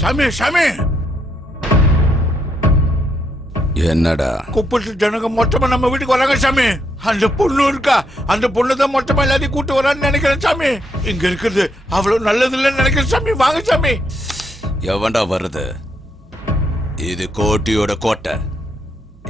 சாமி சாமி என்னடா குப்பத்து ஜனங்க மொத்தமா நம்ம வீட்டுக்கு வராங்க சாமி. அந்த பொண்ணு இருக்கா, அந்த பொண்ணு தான் மொத்தமா எல்லாத்தையும் கூட்டு வரான்னு நினைக்கிறேன் சாமி. இங்க இருக்கிறது அவ்வளவு நல்லது இல்லைன்னு நினைக்கிறேன் சாமி. வாங்க சாமி. எவன்டா வருது? இது கோட்டியோட கோட்டை.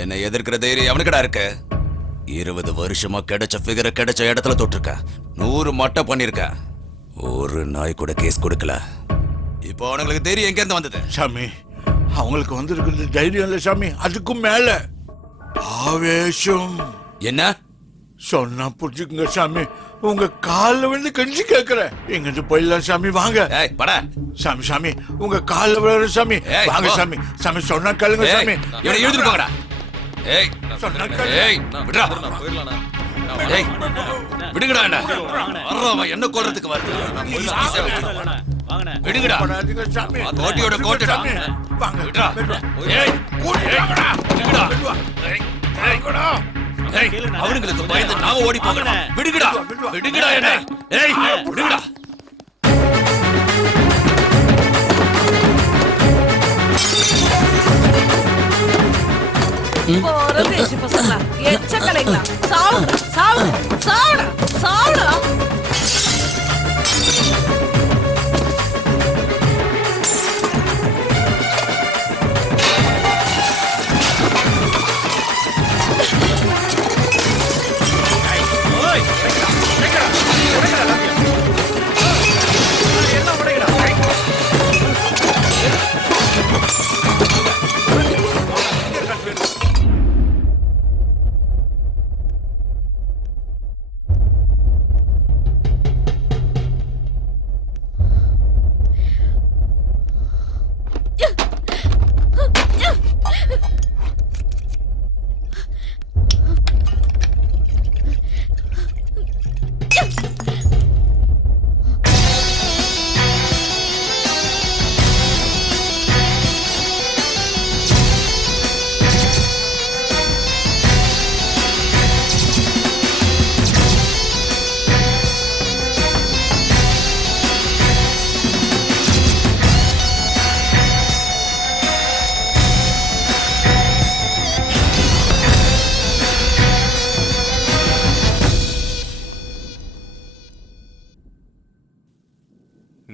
என்னை எதிர்க்கிற தைரியம் எவனுக்கடா இருக்கு? 20 வருஷமா கிடைச்ச ஃபிகரை கிடைச்ச இடத்துல தொட்டிருக்க. 100 மட்டை பண்ணிருக்க. ஒரு நாய் கூட கேஸ் கொடுக்கல. இப்போ அவனுங்களுக்கு தைரியம் எங்க இருந்து வந்தது? சாமி அவங்களுக்கு வந்திருக்கிறது தைரியம் இல்ல சாமி, அதுக்கும் மேல ஆவேசம். என்ன சொன்னா புரிஞ்சுக்குங்க சாமி. உங்க காலில் விழுந்து கெஞ்சி கேட்கிறேன். எங்கிட்டு போயிடலாம் சாமி. வாங்க சாமி. சாமி உங்க காலில் விழுற சாமி. வாங்க சாமி. சாமி சொன்னா கேளுங்க சாமி. எழுதிட்டு போங்கடா. விடுங்கடா. என்ன கொல்றதுக்கு வருது? விடுங்கடா. கோட்டையோட கோட்டைடா. அவனுங்களுக்கு பயந்து நாம ஓடி போகணும். விடுங்கடா. விடுங்கடா. என்ன விடுங்கடா.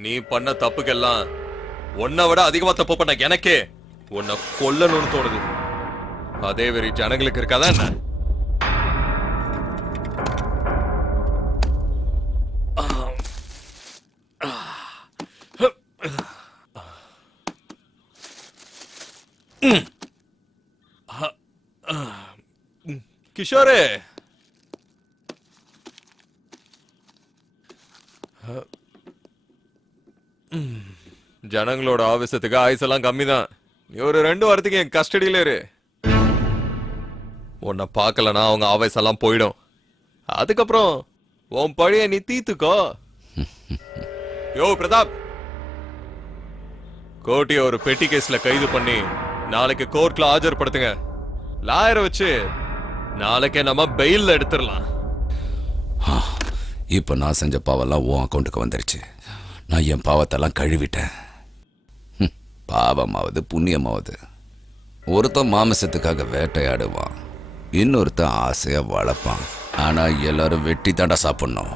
நீ பண்ண தப்புக்கெல்லாம் உன்னை விட அதிகமா தப்பு பண்ண எனக்கே உன்னை கொல்லணும்னு தோணுது. அதே வெறி ஜனங்களுக்கு இருக்காதா என்ன? கிஷோரே, ஜனங்களோட ஆவேசத்துக்கு ஆயுஸ் எல்லாம் கம்மிதான். நீ ஒரு 2 வாரத்துக்கு என் கஸ்டடியில இரு. உன்னை பார்க்கலனா அவங்க ஆவேசம் எல்லாம் போயிடும். அதுக்கப்புறம் உன் பழைய நீ தீத்துக்கோ. யோ பிரதாப், கோட்டிய ஒரு பெட்டி கேஸ்ல கைது பண்ணி நாளைக்கு கோர்ட்ல ஆஜர்படுத்துங்க. லாயரை வச்சு நாளைக்கே நம்ம பெயில்ல எடுத்துடலாம். இப்ப நான் செஞ்ச பாவெல்லாம் உன் அக்கௌண்ட்டுக்கு வந்துருச்சு. நான் என் பாவத்தெல்லாம் கழுவிட்டேன். பாவமாவது புண்ணியமாவது. ஒருத்தன் மாமிசத்துக்காக வேட்டையாடுவான், இன்னொருத்தன் ஆசையா வளர்ப்பான். ஆனா எல்லாரும் வெட்டி தாண்டா சாப்பிடணும்.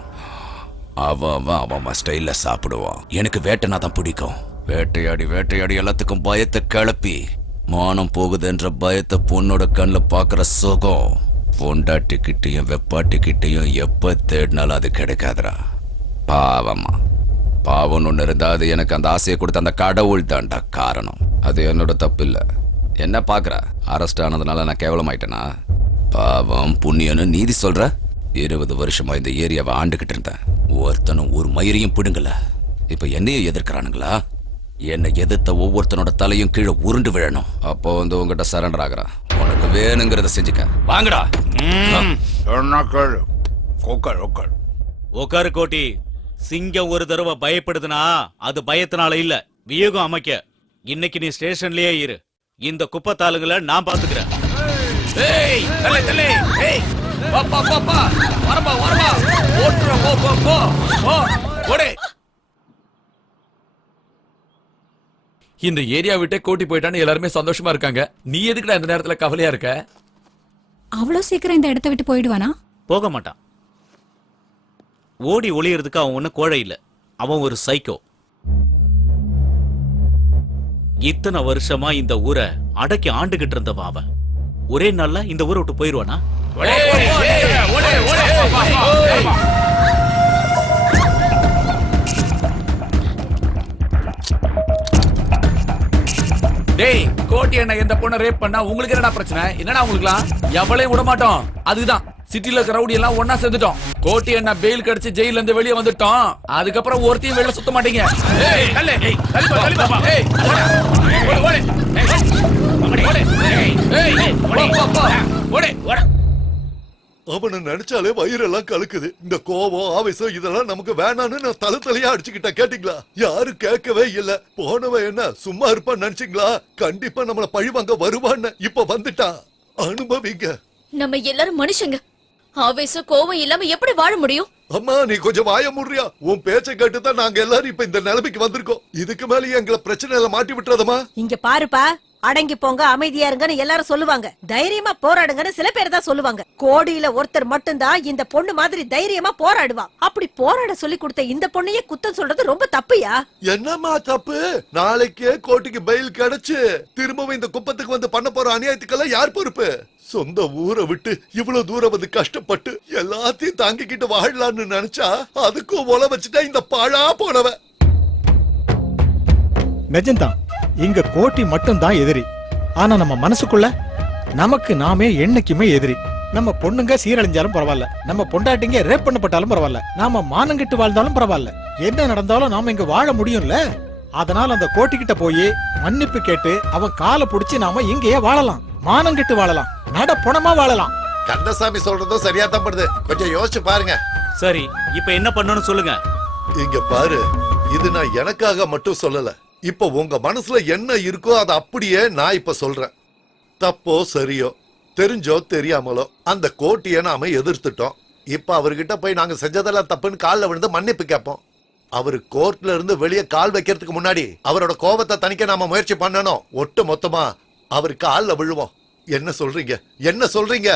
அவன் ஸ்டைல்ல சாப்பிடுவான். எனக்கு வேட்டைனா தான் பிடிக்கும். வேட்டையாடி வேட்டையாடி எல்லாத்துக்கும் பயத்தை கிளப்பி மானம் போகுதுன்ற பயத்தை பொண்ணோட கண்ணில் பார்க்குற சுகம் பொண்டாட்டிக்கிட்டையும் வெப்பாட்டிக்கிட்டையும் எப்ப தேடினாலும் அது கிடைக்காதுடா. பாவமா பாவம் ஒன்று இருந்தா அது எனக்கு அந்த ஆசையை கொடுத்த அந்த கடவுள் தான்டா காரணம். அது என்னோட தப்பு இல்லை. என்ன பார்க்குற? அரெஸ்ட் ஆனதுனால நான் கேவலமாயிட்டேனா? பாவம் புண்ணியன்னு நீதி சொல்ற? 20 வருஷமா இந்த ஏரியாவை ஆண்டுகிட்டு இருந்தேன். ஒருத்தனும் ஒரு மயிரையும் பிடுங்கல. இப்ப என்னையும் எதிர்க்கிறானுங்களா? என்னை எதிர்த்த ஒவ்வொருத்தனோட தலையும் கீழே உருண்டு விழணும். அப்போ வந்து உங்ககிட்ட சரண்டர் ஆகுறான். உனக்கு வேணுங்கிறத செஞ்சுக்க. வாங்கடா. உக்காரு கோட்டி. சிங்கம் ஒரு தடவை பயப்படுதுனா அது பயத்தினால இல்ல, வியூகம் அமைக்க. இன்னைக்கு நீ ஸ்டேஷன்லயே இரு. இந்த குப்பத்தாளுங்களை நான் பாத்துக்கிறேன். இந்த ஏரியா விட்டே கோட்டி போயிட்டான்னு எல்லாருமே சந்தோஷமா இருக்காங்க. நீ எதுக்குடா இந்த நேரத்துல கவலையா இருக்க? அவ்வளவு சீக்கிரம் இந்த இடத்த விட்டு போயிடுவானா? போக மாட்டான். ஓடி ஒளியறதுக்கு அவன் ஒண்ணு கோழை இல்ல, அவன் ஒரு சைக்கோ. இத்தனை வருஷமா இந்த ஊரை அடக்கி ஆண்டுகிட்டு இருந்தவன் அவன். ஒரே நாள்ல இந்த ஊரை விட்டு போயிருவானா? டேய், கோட்டி என்ன எந்த பொண்ணை ரேப் பண்ணா உங்களுக்கு என்னடா பிரச்சனை? என்னடா உங்களுக்குலாம்? எவளையும் விட மாட்டோம். அதுதான் சிட்டில இருக்க ரவுடி எல்லாம் ஒன்னா சேர்ந்துட்டோம். கோட்டி என்ன பெயில் கிடைச்சு ஜெயில இருந்து வெளியே வந்துட்டோம். அதுக்கப்புறம் ஒருத்தையும் வெளில சுத்த மாட்டீங்க. அவனை நினைச்சாலே வயிறெல்லாம் கலக்குது. இந்த கோபம் ஆவேசம் இதெல்லாம் நமக்கு வேணான்னு நான் தலையா அடிச்சுக்கிட்டேன். கேட்டீங்களா? யாரும் கேட்கவே இல்ல. போனவன் என்ன சும்மா இருப்பான்னு நினைச்சீங்களா? கண்டிப்பா நம்மள பழிவாங்க வருவான்னு. இப்ப வந்துட்டா அனுபவிங்க. நம்ம எல்லாரும் மனுஷங்க. ஆவேசம் கோவம் இல்லாம எப்படி வாழ முடியும்? அம்மா நீ கொஞ்சம் வாய முடுறியா? உன் பேச்சை கேட்டுதான் நாங்க எல்லாரும் இப்ப இந்த நிலைமைக்கு வந்திருக்கோம். இதுக்கு மேல எங்களை பிரச்சனையில மாட்டி விட்டுறதமா? இங்க பாருப்பா, அடங்கி போங்க, அமைதியா இருங்கன்னு எல்லாரும் சொல்லுவாங்க. தைரியமா போராடுங்கன்னு சில பேர் தான் சொல்லுவாங்க. கோடியில ஒருத்தர் மட்டும்தான் இந்த பொண்ணு மாதிரி தைரியமா போராடுவா. அப்படி போராட சொல்லி கொடுத்த இந்த பொண்ணையே குத்தம் சொல்றது ரொம்ப தப்புயா. என்னம்மா தப்பு? நாளைக்கே கோட்டிக்கு பெயில் கிடைச்சு திரும்பவும் இந்த குப்பத்துக்கு வந்து பண்ண போற அநியாயத்துக்கெல்லாம் யார் பொறுப்பு? சொந்த ஊரை விட்டு இவ்வளவு தூரம் வந்து கஷ்டப்பட்டு எல்லாத்தையும் தாங்கிக்கிட்டு வாழலாம்னு நினைச்சா அதுக்கும் ஒல வச்சுட்டா இந்த பாழா போனவ. நிஜம்தான், இங்க கோட்டி மட்டும் தான் எதிரி. ஆனா நம்ம மனசுக்குள்ள நமக்கு நாமே என்னைக்குமே எதிரி. நம்ம பொண்ணுங்க சீரழிஞ்சாலும் பரவாயில்ல, நம்ம பொண்டாட்டிங்க ரேப் பண்ணப்பட்டாலும் பரவாயில்ல, நாம மானங்கிட்டு வாழ்ந்தாலும் பரவாயில்ல, என்ன நடந்தாலும் நாம இங்க வாழ முடியும்ல. அதனால அந்த கோட்டிக்கிட்ட போய் மன்னிப்பு கேட்டு அவன் காலை புடிச்சு நாம இங்கேயே வாழலாம், மானங்கிட்டு வாழலாம், நட பொணமா வாழலாம். கந்தசாமி சொல்றதும் சரியா தான் படுது. கொஞ்சம் யோசிச்சு பாருங்க. சரி, இப்ப என்ன பண்ணணும்னு சொல்லுங்க. இங்க பாரு, இது நான் எனக்காக மட்டும் சொல்லல. இப்ப உங்க மனசுல என்ன இருக்கோ அதை அப்படியே நான் இப்ப சொல்றேன். தப்போ சரியோ, தெரிஞ்சோ தெரியாமலோ அந்த கோட்டியை நாம எதிர்த்துட்டோம். இப்ப அவர்கிட்ட போய் நாங்க செஞ்சதெல்லாம் தப்புன்னு காலில் விழுந்து மன்னிப்பு கேட்போம். அவரு கோர்ட்ல இருந்து வெளியே கால் வைக்கிறதுக்கு முன்னாடி அவரோட கோபத்தை தணிக்க நாம முயற்சி பண்ணணும். ஒட்டு மொத்தமா அவர் காலில் விழுவோம். என்ன சொல்றீங்க? என்ன சொல்றீங்க?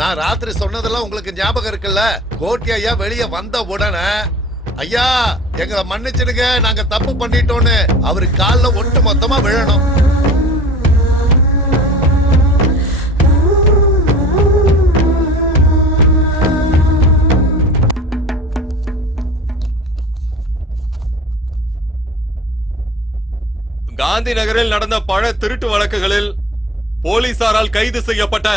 நான் ராத்திரி சொன்னதெல்லாம் உங்களுக்கு ஞாபகம் இருக்குல்ல? கோட்டி ஐயா வெளியே வந்த உடனே ஐயா எங்களை மன்னிச்சிடுங்க, நாங்க தப்பு பண்ணிட்டோன்னு அவரு காலில் ஒட்டு மொத்தமா விழணும். காந்தி நகரில் நடந்த பல திருட்டு வழக்குகளில் போலீசாரால் கைது செய்யப்பட்ட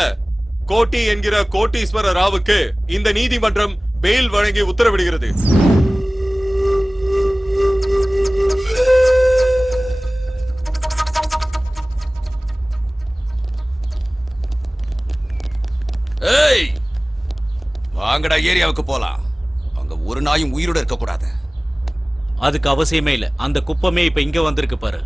கோட்டி என்கிற கோட்டீஸ்வர ராவுக்கு இந்த நீதிமன்றம் பெயில் வழங்கி உத்தரவிடுகிறது. ஏய், வாங்கடா ஏரியாவுக்கு போலாம். அங்க ஒரு நாயும் உயிரோட இருக்க கூடாது. அதுக்கு அவசியமே இல்ல. அந்த குப்பமே இப்ப இங்க வந்திருக்கு பாரு.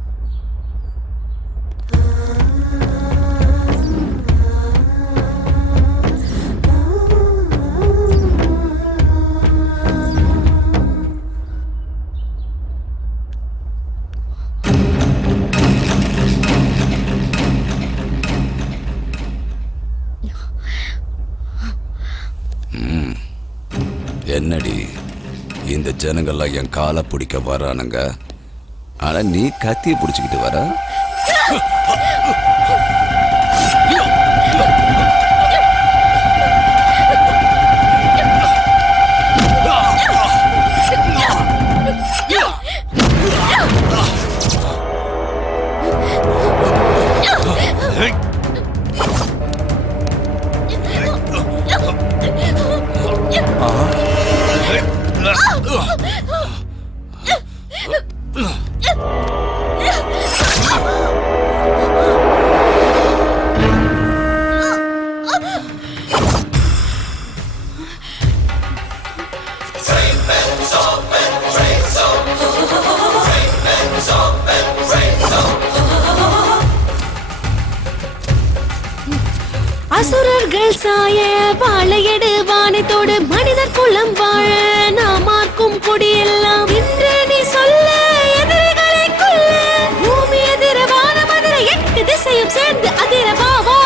என்னடி இந்த ஜனங்கள்லாம் என் காலை பிடிக்க வரானுங்க, ஆனா நீ கத்திய பிடிச்சுக்கிட்டு வர. அசுரர்கள் சாய வாழையடு வானத்தோடு மனிதர் குலம் வாழ நாமார்க்கும் கொடியெல்லாம் இன்று நீ சொல்ல எதிரிகளை கொல்ல பூமி எதிர வானம் அதிர 8 திசையும் சேர்ந்து அதிர வா வா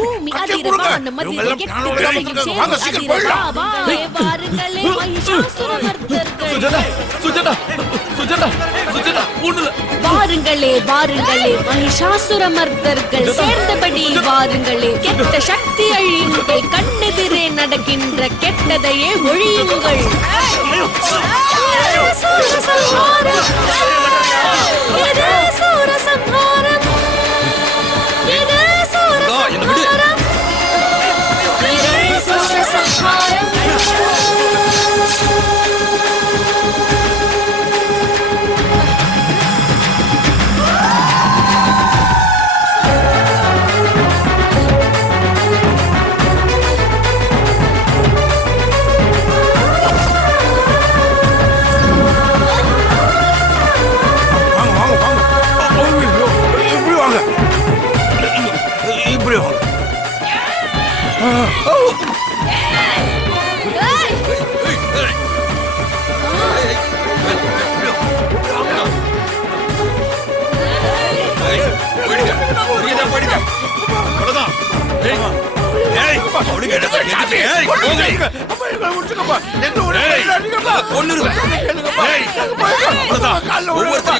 பூமி அதிர வானம் அதிர 8 திசையும் சேர்ந்து அதிர வா வா வாருங்களே மகிஷாசுரமர்தர்கள் சுஜாதா சுஜாதா சுஜாதா சுஜாதா ஒண்ணுல வாருங்களே வாருங்களே மகிஷாசுரமர்தர்கள் சேர்ந்தபடி வாருங்களே கெட்ட சக்தி அழியுங்கள் கண்ணெதிரே நடக்கின்ற கெட்டதையே ஒழியுங்கள் சூரசம்ஹாரம் இது சூரசம்ஹாரம் இது சூரசம்ஹாரம் இது சூரசம்ஹாரம்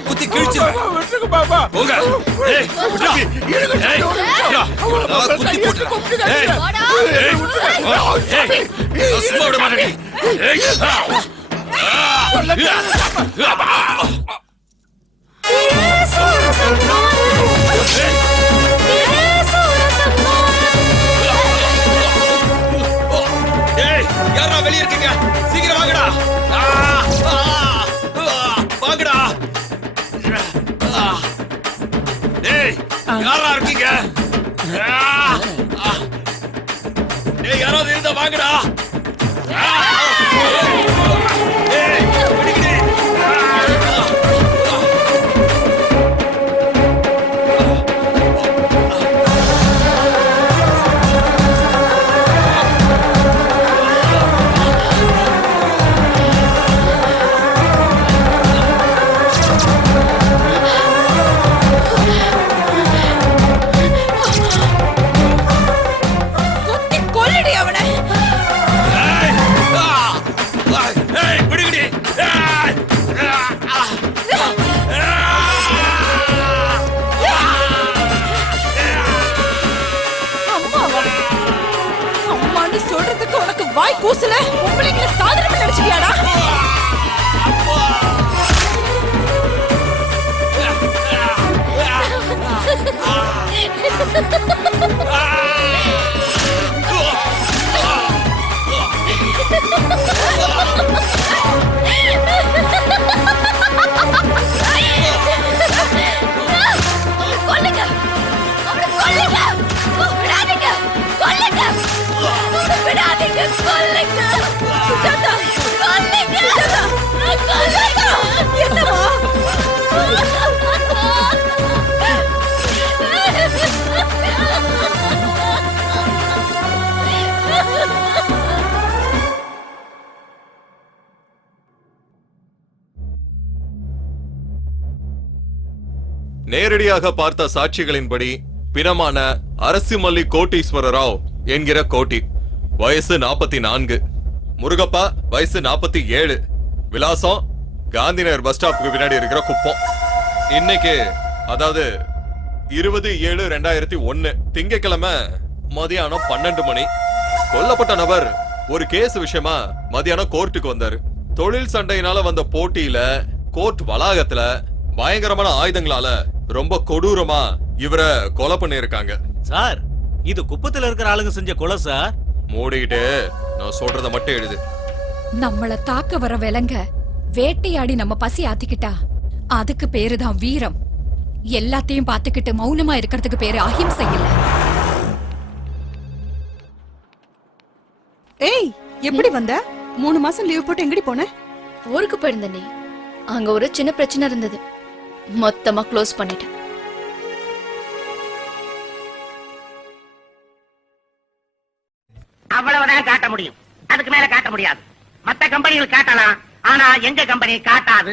குத்தி கிழிச்சு குத்தி போட்டு யாரா வெளியே இருக்கீங்க? சீக்கிரம் வாங்கடா வாங்கடா. டேய் யாரா இருக்கீங்க? டேய் யாராவது இருந்தா வாங்கடா. டேய் பிடிக்குது. சொல்றதுக்கு உனக்கு வாய் கூசல உங்களுக்கு சாதனை நினைச்சிட்டியாடா? கொல்லுங்க அவரை கொல்லுங்க விடாதீங்க கொல்லுங்க விடாதீங்க கொல்லுங்க சுஜாதா கொல்லுங்க சுஜாதா கொல்லுங்க என்னமா நேரடியாக பார்த்த சாட்சிகளின்படி பிணமான அரசிமல்லி கோட்டீஸ்வர ராவ் என்கிற கோட்டி, வயசு 44, முருகப்பா வயசு 47, விலாசம் காந்திநகர் பஸ் ஸ்டாப்புக்கு பின்னாடி இருக்கிற குப்பம். இன்னைக்கு அதாவது 20/7/2001 திங்கட்கிழமை மதியானம் 12 மணி கொல்லப்பட்ட நபர் ஒரு கேஸ் விஷயமா மதியானம் கோர்ட்டுக்கு வந்தாரு. தொழில் சண்டையினால வந்த போட்டியில கோர்ட் வளாகத்துல பயங்கரமான ஆயுதங்களால ரொம்ப கொடூரமா இவரை கொலை பண்ணிருக்காங்க. சார் இது குப்பத்துல இருக்கிற ஆளுங்க செஞ்ச கொலை சார். மூடிக்கிட்டு நான் சொல்றத மட்டும் எழுது. நம்மள தாக்க வர விலங்க வேட்டையாடி நம்ம பசி ஆத்திக்கிட்டா அதுக்கு பேருதான் வீரம். எல்லாத்தையும் பார்த்துக்கிட்டு மௌனமா இருக்கிறதுக்கு பேரு அஹிம்சை இல்ல. ஏய் எப்படி வந்த? 3 மாசம் லீவ் போட்டு எங்கடி போன? ஊருக்கு போயிருந்தேனே, அங்க ஒரு சின்ன பிரச்சனை இருந்தது, மொத்தமா க்ளோஸ் பண்ணிட்டேன். அவ்வளவுதான் காட்ட முடியும். அதுக்கு மேல காட்ட முடியாது. மத்த கம்பெனிகள் காட்டலாம், ஆனா எங்க கம்பெனி காட்டாது.